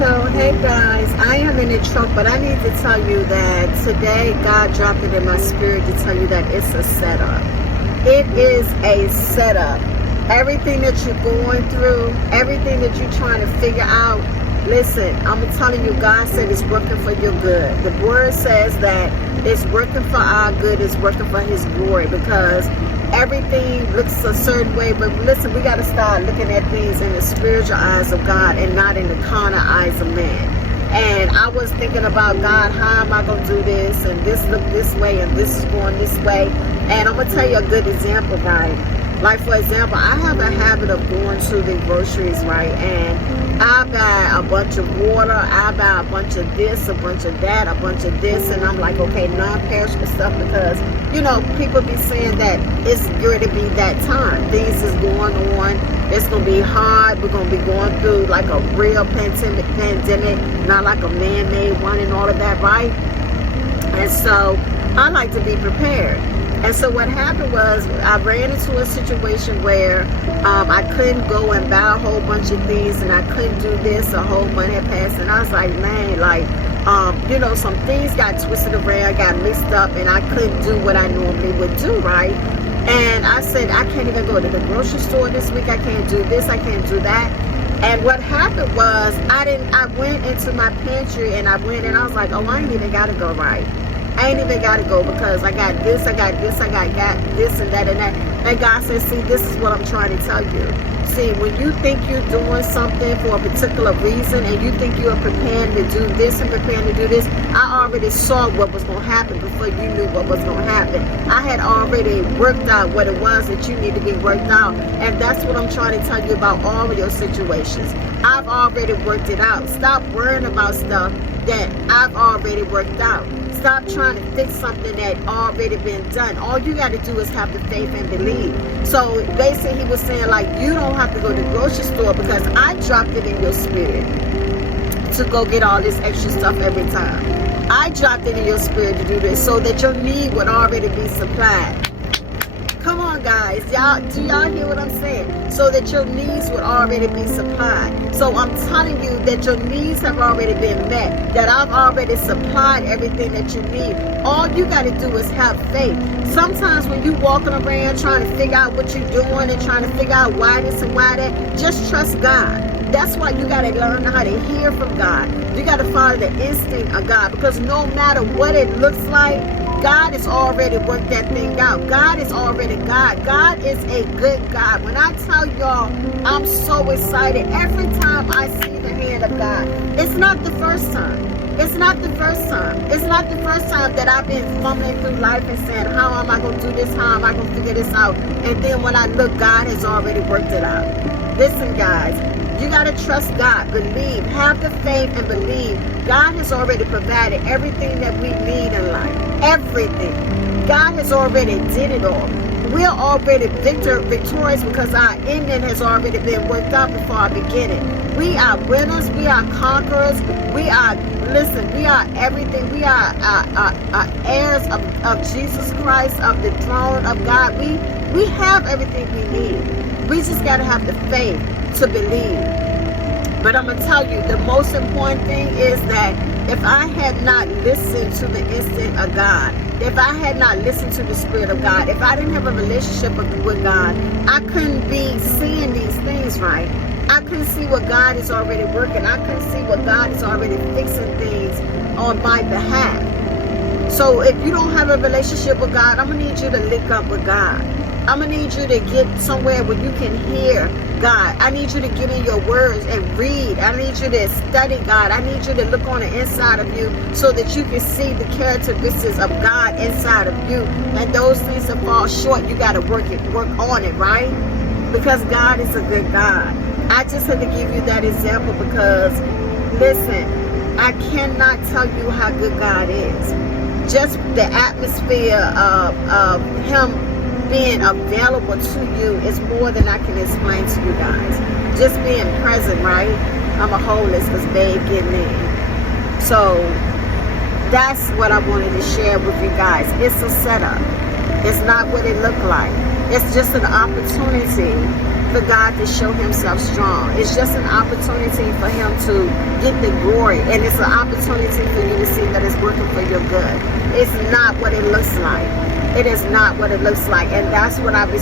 So, hey guys, I am in the truck, but I need to tell you that today God dropped it in my spirit to tell you that it's a setup. It is a setup. Everything that you're going through, everything that you're trying to figure out, listen, I'm telling you, God said it's working for your good. The word says that it's working for our good, it's working for his glory, because everything looks a certain way. But listen, we got to start looking at things in the spiritual eyes of God and not in the carnal eyes of man. And I was thinking about, God, how am I going to do this? And this look this way and this is going this way. And I'm going to tell you a good example, guys. Like, for example, I have a habit of going to the groceries, right? And I buy a bunch of water, I buy a bunch of this, a bunch of that, a bunch of this. And I'm like, okay, non-perishable stuff, because, you know, people be saying that it's going to be that time. Things is going on. It's going to be hard. We're going to be going through like a real pandemic, not like a man-made one and all of that, right? And so I like to be prepared. And so what happened was I ran into a situation where I couldn't go and buy a whole bunch of things, and I couldn't do this. A whole month had passed, and I was like, man, like, you know, some things got twisted around, got mixed up, and I couldn't do what I normally would do, right? And I said, I can't even go to the grocery store this week. I can't do this. I can't do that. And what happened was I went into my pantry, and I was like, oh, I ain't even got to go, right? I ain't even got to go, because I got this, I got this, I got this and that and that. And God says, see, this is what I'm trying to tell you. See, when you think you're doing something for a particular reason, and you think you're preparing to do this and preparing to do this, I already saw what was going to happen before you knew what was going to happen. I had already worked out what it was that you need to be worked out. And that's what I'm trying to tell you about all of your situations. I've already worked it out. Stop worrying about stuff that I've already worked out. Stop trying to fix something that already been done. All you got to do is have the faith and believe. So basically he was saying, like, you don't have to go to the grocery store, because I dropped it in your spirit to go get all this extra stuff every time. I dropped it in your spirit to do this so that your need would already be supplied. Come on, guys. Do y'all hear what I'm saying? So that your needs would already be supplied. So I'm telling you that your needs have already been met. That I've already supplied everything that you need. All you got to do is have faith. Sometimes when you walking around trying to figure out what you're doing and trying to figure out why this and why that, just trust God. That's why you got to learn how to hear from God. You got to follow the instinct of God, because no matter what it looks like, God has already worked that thing out. God is already God. God is a good God. When I tell y'all, I'm so excited every time I see the hand of God. It's not the first time. It's not the first time. It's not the first time that I've been fumbling through life and saying, how am I going to do this? How am I going to figure this out? And then when I look, God has already worked it out. Listen, guys, you got to trust God. Believe. Have the faith and believe. God has already provided everything that we need in life. Everything. God has already did it all. We're already victorious, because our ending has already been worked out before our beginning. We are winners. We are conquerors. We are, listen, we are everything. We are heirs of Jesus Christ, of the throne of God. We have everything we need. We just got to have the faith to believe. But I'm going to tell you, the most important thing is that if I had not listened to the instinct of God, if I had not listened to the Spirit of God, if I didn't have a relationship with God, I couldn't be seeing these things right. I couldn't see what God is already working. I couldn't see what God is already fixing things on my behalf. So if you don't have a relationship with God, I'm going to need you to link up with God. I'm going to need you to get somewhere where you can hear God. I need you to get in your words and read. I need you to study God. I need you to look on the inside of you so that you can see the characteristics of God inside of you. And those things that fall short, you got to work on it, right? Because God is a good God. I just had to give you that example because, listen, I cannot tell you how good God is. Just the atmosphere of Him being available to you is more than I can explain to you guys. Just being present, right? I'm a homeless because they get me. So that's what I wanted to share with you guys. It's a setup. It's not what it looked like. It's just an opportunity for God to show himself strong. It's just an opportunity for him to get the glory. And it's an opportunity for you to see that it's working for your good. It's not what it looks like. It is not what it looks like. And that's what I be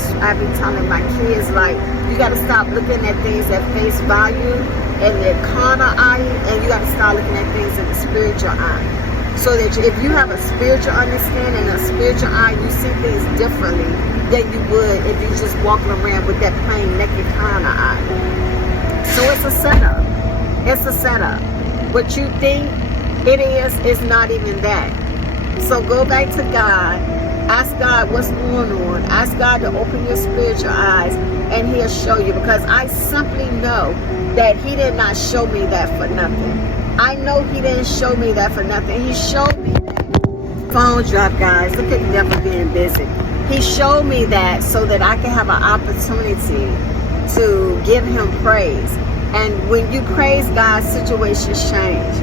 telling my kids, like, you got to stop looking at things at face value and the carnal eye, and you got to start looking at things in the spiritual eye. So that if you have a spiritual understanding and a spiritual eye, you see things differently than you would if you just walking around with that plain naked carnal eye. So it's a setup. It's a setup. What you think it is not even that. So go back to God. Ask God what's going on. Ask God to open your spiritual eyes, and he'll show you. Because I simply know that he did not show me that for nothing. I know he didn't show me that for nothing. He showed me that. Phone drop, guys. Look at the devil being busy. He showed me that so that I can have an opportunity to give him praise. And when you praise God, situations change.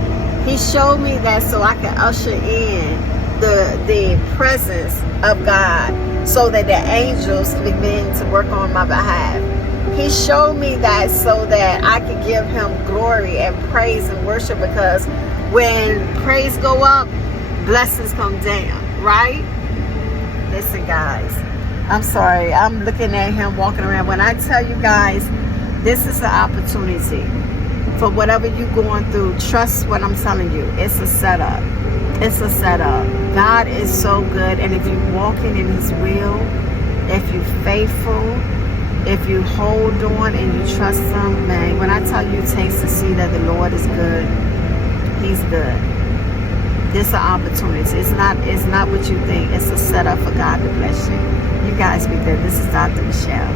He showed me that so I can usher in the presence of God, so that the angels can begin to work on my behalf. He showed me that so that I could give him glory and praise and worship, because when praise go up, blessings come down, right? Listen, guys, I'm sorry, I'm looking at him walking around. When I tell you guys, this is an opportunity for whatever you're going through. Trust what I'm telling you. It's a setup. It's a setup. God is so good. And if you're walking in his will, if you're faithful, if you hold on and you trust him, man, when I tell you, taste to see that the Lord is good, he's good. This is an opportunity. It's not what you think. It's a setup for God to bless you. You guys be good. This is Dr. Michelle.